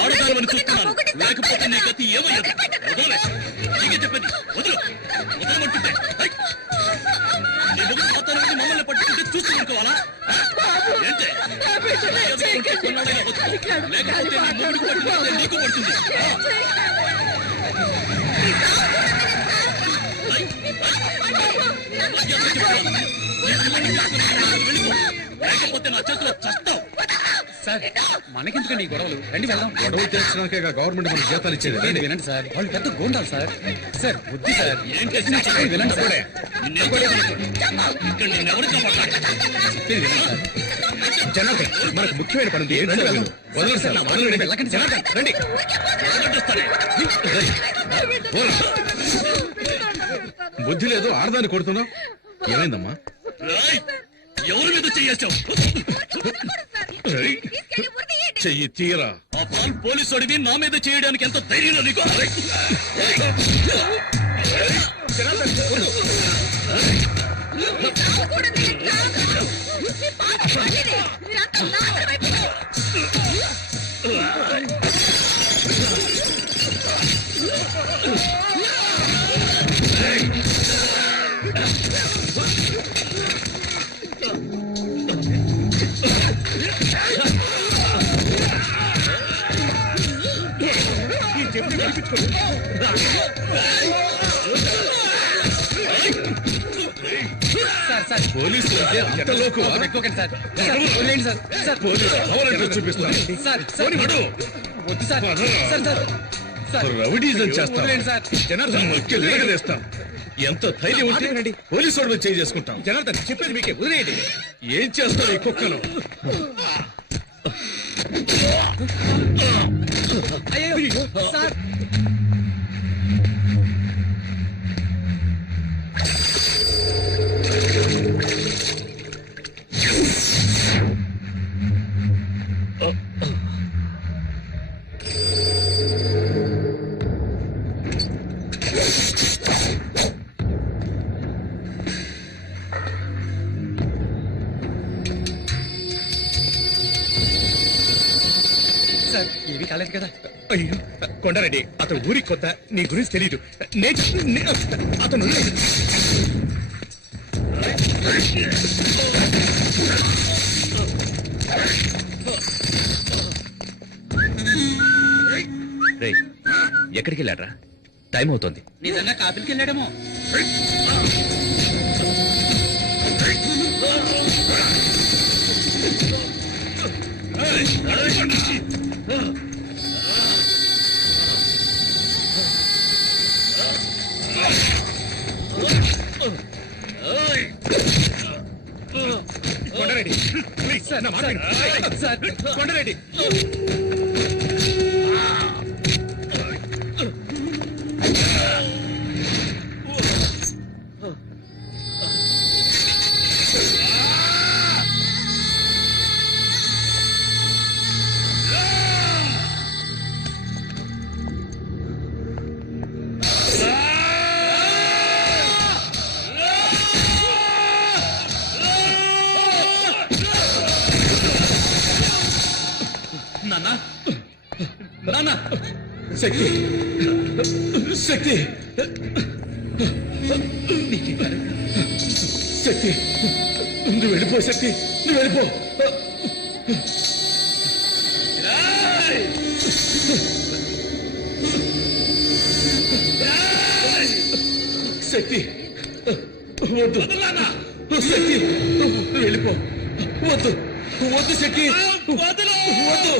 ఆడదాని చూస్తున్నాను, లేకపోతే నీ గతి ఏమయ్యదు. చెప్పేది వదులు, వదలమంటుంటే నీ మొగుడు మాత్రం మమ్మల్ని పట్టుకుంటే చూస్తూ అనుకోవాలా? ఏంటే కొన్నాడైనా వద్దు, లేకపోతే నీ మొగుడికి పట్టుకుంటే నీకు పడుతుంది. లేకపోతే నా చేతిలో చస్తావు. సార్ మనకెందుకండి ఈ గొడవలు, రండి వెళ్దాం. గొడవలు చేస్తున్నాకే గవర్నమెంట్ మనకు జీతాలు ఇచ్చేది. వినండి సార్, వాళ్ళు పెద్ద గోండాలు సార్. సార్ బుద్ధి సార్, వినండి సార్. జనార్దన్ మనకు ముఖ్యమైన పని ఉంది. వదలండి సార్, వెళ్ళకండి జనార్దన్, రండి. బుద్ధి లేదు, ఆడదాన్ని కొడుతున్నావు. ఏమైందమ్మా? ఎవరి మీద చేసావు? చెయ్యి తీరా. ఆ పాల్ పోలీసు అడిగి నా మీద చేయడానికి ఎంత ధైర్యం నీకు? పోలీసులు రౌడీజం చేస్తాం, ఎంత ధైర్యం ఉంటే పోలీసు వాడు చేంజ్ చేసుకుంటాం. జనార్దన్ చెప్పేది మీకే, వదిలేయండి. ఏం చేస్తావు ఈ కుక్కను? సార్ ఏమీ కాలేదు కదా? అయ్యో కొండారెడ్డి, అతను ఊరికి కొత్త, నీ గురించి తెలియదు. అతను ఎక్కడికి వెళ్ళాడ్రా? టైం అవుతోంది. నిజంగా కాపులకి వెళ్ళాడేమో. కొండారెడ్డి ప్లీజ్ సార్, నా మాట వినండి. సార్ కొండారెడ్డి, శక్తి శక్తి శక్తి, నువ్వు వెళ్ళిపో. శక్తి, నువ్వు వెళ్ళిపో. శక్తి వద్దు, శక్తి నువ్వు వెళ్ళిపో. వద్దు వద్దు శక్తి, వద్దు.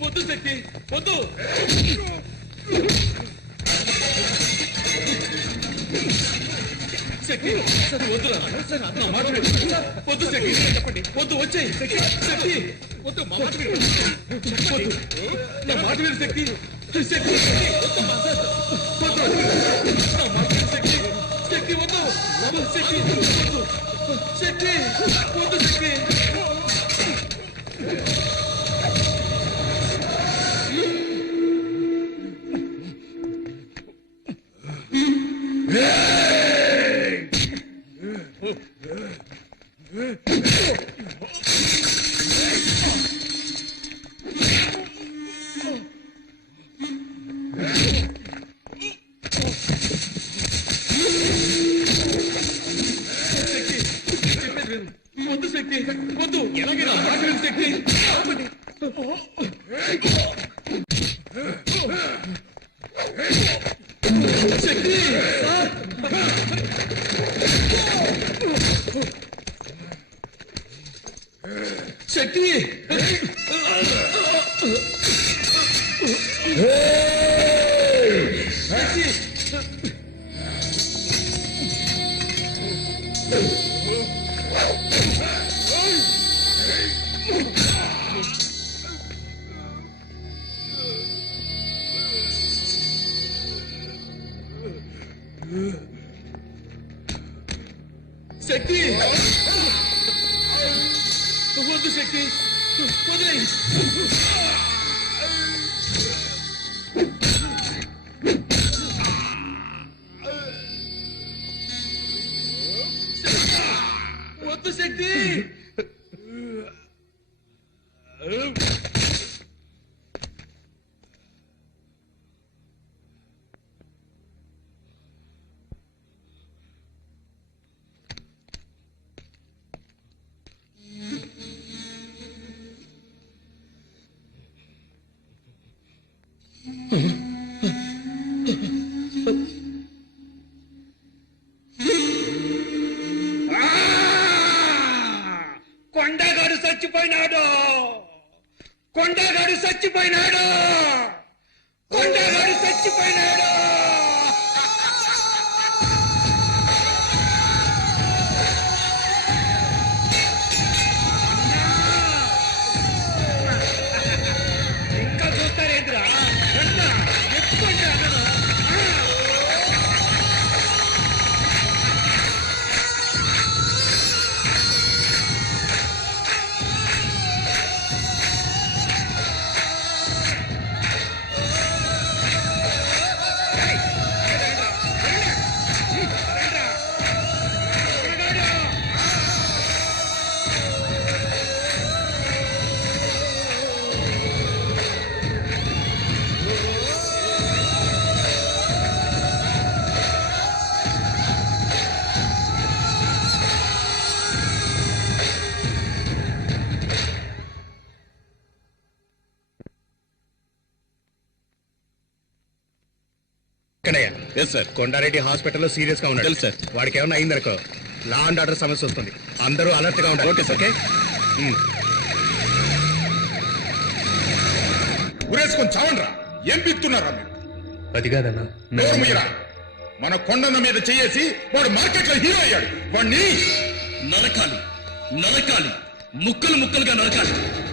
వద్దు శక్తి, వద్దు. శక్తి వద్దురా నా మాట విను. వద్దు శక్తి చెప్పండి వద్దు వచ్చేయి శక్తి వద్దు మా మాట విను. వద్దు నా మాట విను శక్తి శక్తి వద్దమ్మా. వద్దు నా మాట విను శక్తి వద్దు శక్తి వద్దు శక్తి వద్దు శక్తి వద్దు శక్తి వద్దు ఎలాగైనా మాట విను శక్తి శక్తి శక్తి శక్తి వద్దు శక్తి వదిలేయి వద్దు శక్తి కొండగాడు చచ్చిపోయినాడు కొండగాడు చచ్చిపోయినాడు కొండగాడు చచ్చిపోయినాడు ఇంకా చూస్తారేంద్రా ఎత్తుకోండి అన్నను ఎస్ సార్ కొండారెడ్డి హాస్పిటల్లో సీరియస్ గా ఉన్నాడు తెలుసు సార్. వాడికి ఏమైనా అయిందనుకో లా అండ్ ఆర్డర్ సమస్య వస్తుంది అందరూ అలర్ట్ గా ఉండాలి ఓకే సార్. ఓకే ఉరేసుకొని చావండ్రా ఏం పీక్తున్నారా మీరు అది కాదన్నా నోరు మీరా మన కొండన్న మీద చేసి వాడు మార్కెట్ లో హీరో అయ్యాడు వాడిని నరకాలి నరకాలి ముక్కలు ముక్కలుగా నరకాలి.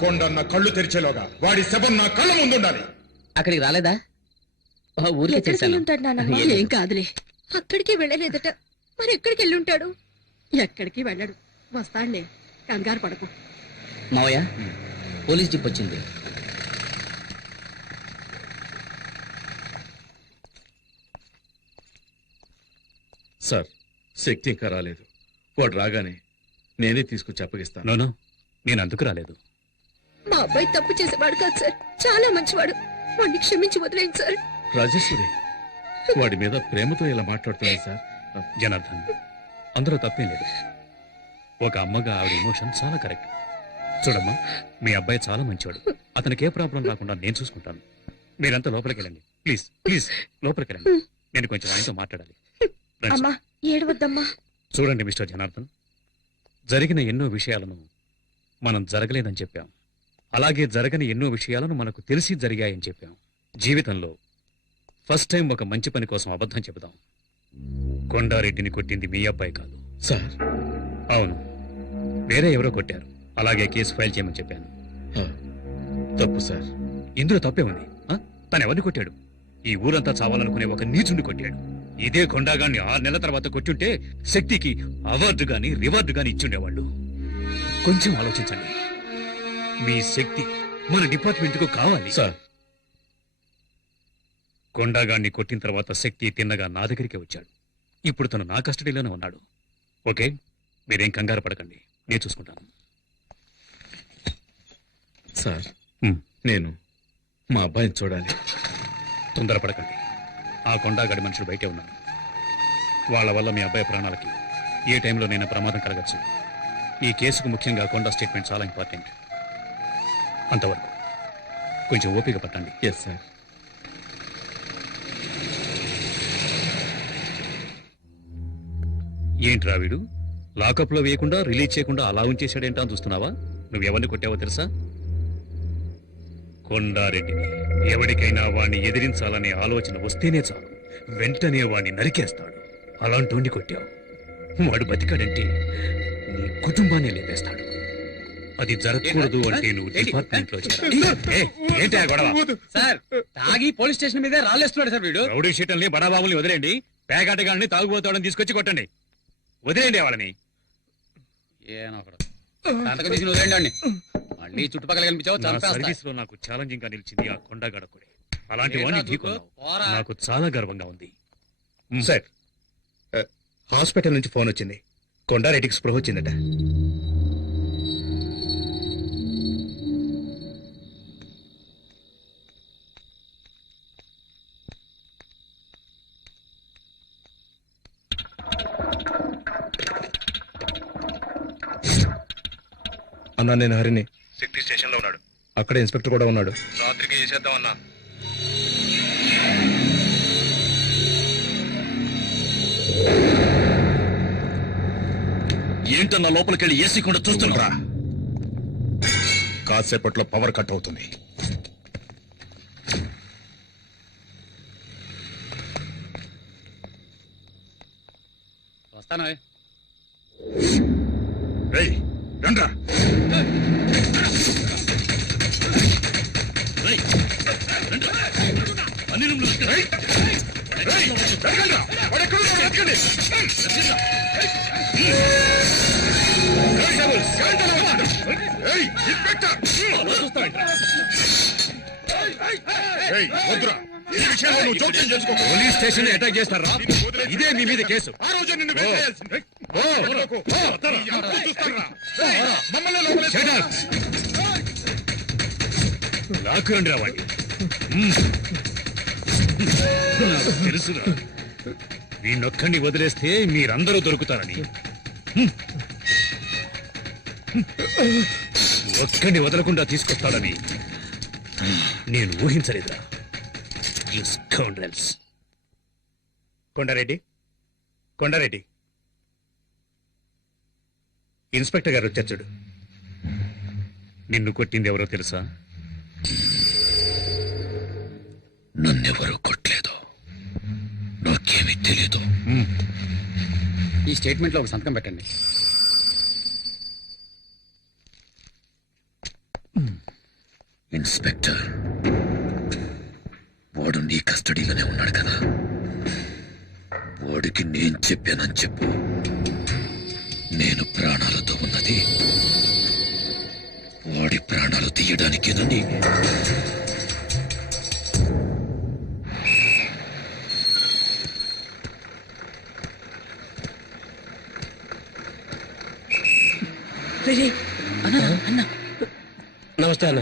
కొండన్న కళ్ళు తెరిచేలోగా వాడి శవం నా కళ్ళ ముందుండాలి. అక్కడికి రాలేదా ఊరికి ఎక్కడికి చేశాను వెళ్ళుంటాడు నానమ్మ? ఏం కాదులే అక్కడికి వెళ్ళలేదట మరి ఎక్కడికి వెళ్ళుంటాడు ఎక్కడికి వెళ్ళడు వస్తాడులే కంగారు పడకు మావయ్య పోలీస్ జీప్ వచ్చింది. సార్ శక్తి ఇంకా రాలేదు. వాడు రాగానే నేనే తీసుకొచ్చి అప్పగిస్తాను. నోనో నేను అందుకు రాలేదు. మా అబ్బాయి తప్పు చేసేవాడు కాదు సార్ చాలా మంచివాడు వాడిని క్షమించి వదిలేండి సార్ రాజేశ్వరి వాడి మీద ప్రేమతో ఇలా మాట్లాడుతున్నాయి సార్. జనార్దన్ అందులో తప్పేం లేదు. ఒక అమ్మగా ఆవిడ ఎమోషన్ చాలా కరెక్ట్. చూడమ్మా మీ అబ్బాయి చాలా మంచివాడు. అతనికి ఏ ప్రాబ్లం రాకుండా నేను చూసుకుంటాను. మీరంతా లోపలికి వెళ్ళండి ప్లీజ్ ప్లీజ్ లోపలికి వెళ్ళండి. నేను కొంచెం ఆయనతో మాట్లాడాలి. రండి. అమ్మా ఏడవద్దమ్మా చూడండి మిస్టర్ జనార్దన్, జరిగిన ఎన్నో విషయాలను మనం జరగలేదని చెప్పాం. అలాగే జరగని ఎన్నో విషయాలను మనకు తెలిసి జరిగాయని చెప్పాం. జీవితంలో ఫస్ట్ టైం ఒక మంచి పని కోసం అబద్ధం చెబుదాం. కొండారెడ్డిని కొట్టింది మీ అబ్బాయి కాదు. సార్ అవును, వేరే ఎవరో కొట్టారు. అలాగే కేసు ఫైల్ చేయమని చెప్పాను. ఆ, తప్పు సార్. ఇందులో తప్పే ఉంది. తను ఎవరిని కొట్టాడు? ఈ ఊరంతా చావాలనుకునే ఒక నీచుండి కొట్టాడు. ఇదే కొండాగాన్ని 6 నెలల తర్వాత కొట్టుంటే శక్తికి అవార్డు గాని రివార్డు గాని ఇచ్చుండేవాళ్ళు. కొంచెం ఆలోచించండి. మీ శక్తి మన డిపార్ట్మెంట్ కు కావాలి. సార్ కొండాగాన్ని కొట్టిన తర్వాత శక్తి తిన్నగా నా దగ్గరికి వచ్చాడు. ఇప్పుడు తను నా కస్టడీలోనే ఉన్నాడు. ఓకే, మీరేం కంగారు పడకండి, నేను చూసుకుంటాను. సార్ హ్మ్. నేను మా అబ్బాయిని చూడాలి. తొందరపడకండి. ఆ కొండాగాడి మనుషులు బయటే ఉన్నారు. వాళ్ళ వల్ల మీ అబ్బాయి ప్రాణాలకి ఏ టైంలోనైనా ప్రమాదం కలగచ్చు. ఈ కేసుకు ముఖ్యంగా కొండా స్టేట్మెంట్ చాలా ఇంపార్టెంట్. అంతవరకు కొంచెం ఓపిక పట్టండి. Yes sir. ఏంట్రా వీడు లాకప్ లో వేయకుండా రిలీజ్ చేయకుండా అలా ఉంచేశాడేంటా అని చూస్తున్నావా? నువ్వెవరిని కొట్టావో తెలుసా? కొండారెడ్డిని. ఎవరికైనా వాణ్ణి ఎదిరించాలనే ఆలోచన వస్తేనే చాలు, వెంటనే వాణ్ణి నరికేస్తాడు. అలాంటి కొట్టావు. వాడు బతికాడంటే నీ కుటుంబాన్ని లేపేస్తాడు. అది జరగకూడదు అంటే నువ్వు డిపార్ట్మెంట్ లో ఏంటి గొడవ? సార్ తాగి పోలీస్ స్టేషన్ మీదే రాళ్ళేస్తున్నాడు సార్ వీడు. రౌడీ షీటల్ని బడాబాబుల్ని వదిలేండి. పేకాటగాళ్ళని తాగుబోతాడని తీసుకొచ్చి కొట్టండి. వదిలేండి వాళ్ళని. మళ్ళీ చుట్టుపక్కల కనిపించావు సర్వీస్ లో నాకు ఛాలెంజింగ్ గా నిలిచింది ఆ కొండగడకుడే. అలాంటి వాడిని ఢీకొన్నావు. నాకు చాలా గర్వంగా ఉంది. సార్ హాస్పిటల్ నుంచి ఫోన్ వచ్చింది. కొండారెడ్డికి స్పృహ వచ్చిందట. అన్నా నేను హరిని. శక్తి స్టేషన్ లో ఉన్నాడు. అక్కడ ఇన్స్పెక్టర్ కూడా ఉన్నాడు. రాత్రికి చేసేద్దాం అన్నా. ఏంటన్నా లోపలికెళ్ళి ఏసీ కూడా చూస్తున్నా. కాసేపట్లో పవర్ కట్ అవుతుంది. వస్తాను. రేయ్ రండ్రా. అన్ని రూమ్లు పోలీస్ స్టేషన్ అటాక్ చేస్తారా? ఇదే మీ మీద కేసు. ఆ రోజు నిన్ను వేసేయాల్సింది. మమ్మల్ని లాక్కురండి రావండి. నాకు తెలుసురా, వీణొక్కడిని వదిలేస్తే మీరందరూ దొరుకుతారని. ఒక్కడిని వదలకుండా తీసుకొస్తాడని నేను ఊహించలేదురా. You scoundrels. Kondareddy, Kondareddy, inspector గారు వచ్చారు చూడు. నిన్ను కొట్టింది ఎవరో తెలుసా? నన్నెవరూ కొట్టలేదు. నాకేమీ తెలీదు. ఈ స్టేట్మెంట్ లో ఒక సంతకం పెట్టండి. ఇన్స్పెక్టర్, వాడు నీ కస్టడీలోనే ఉన్నాడు కదా. వాడికి నేను చెప్పానని చెప్పు. నేను ప్రాణాలతో ఉన్నది వాడి ప్రాణాలు తీయడానికేనని. నమస్తే అన్న.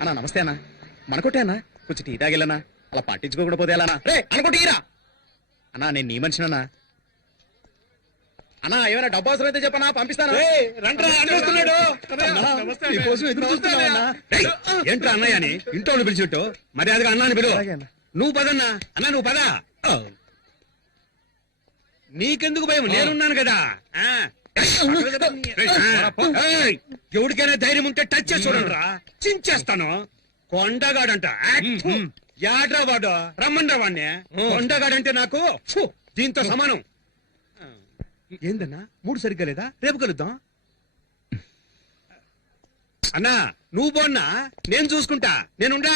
అన్నా నమస్తే అన్నా. మనకొట్టే అన్నా, కొంచెం టీ తాగిల్లనా, అలా పట్టించుకోకుండా పోతే ఎలా రే అనుకుంటీరా అన్నా. నేను నీ మనిషినన్నా. అన్నా ఏమైనా డబ్బు అవసరం అయితే చెప్పనా, పంపిస్తాను. ఏంట్రా అన్నయ్య అని ఇంట్లో పిలిచిట్టు మరి అదిగా అన్నాన్ని పిలువ. నువ్వు పదన్నా. అన్నా నువ్వు పద. నీకెందుకు భయం, నేనున్నాను కదా. ఎవరికైనా ధైర్యం ఉంటే టచ్ చేసి చూడండి రా, చించేస్తాను. కొండగాడంట. యాడ్రా వాడు రమ్మండ్రా వాడిని కొండగాడంటే నాకు ఫు, దీంతో సమానం ఏందన్నా మూడు సరిగ్గా లేదా రేపు కలుద్దాం అన్నా నువ్వు పోన్నా నేను చూసుకుంటా నేనుండా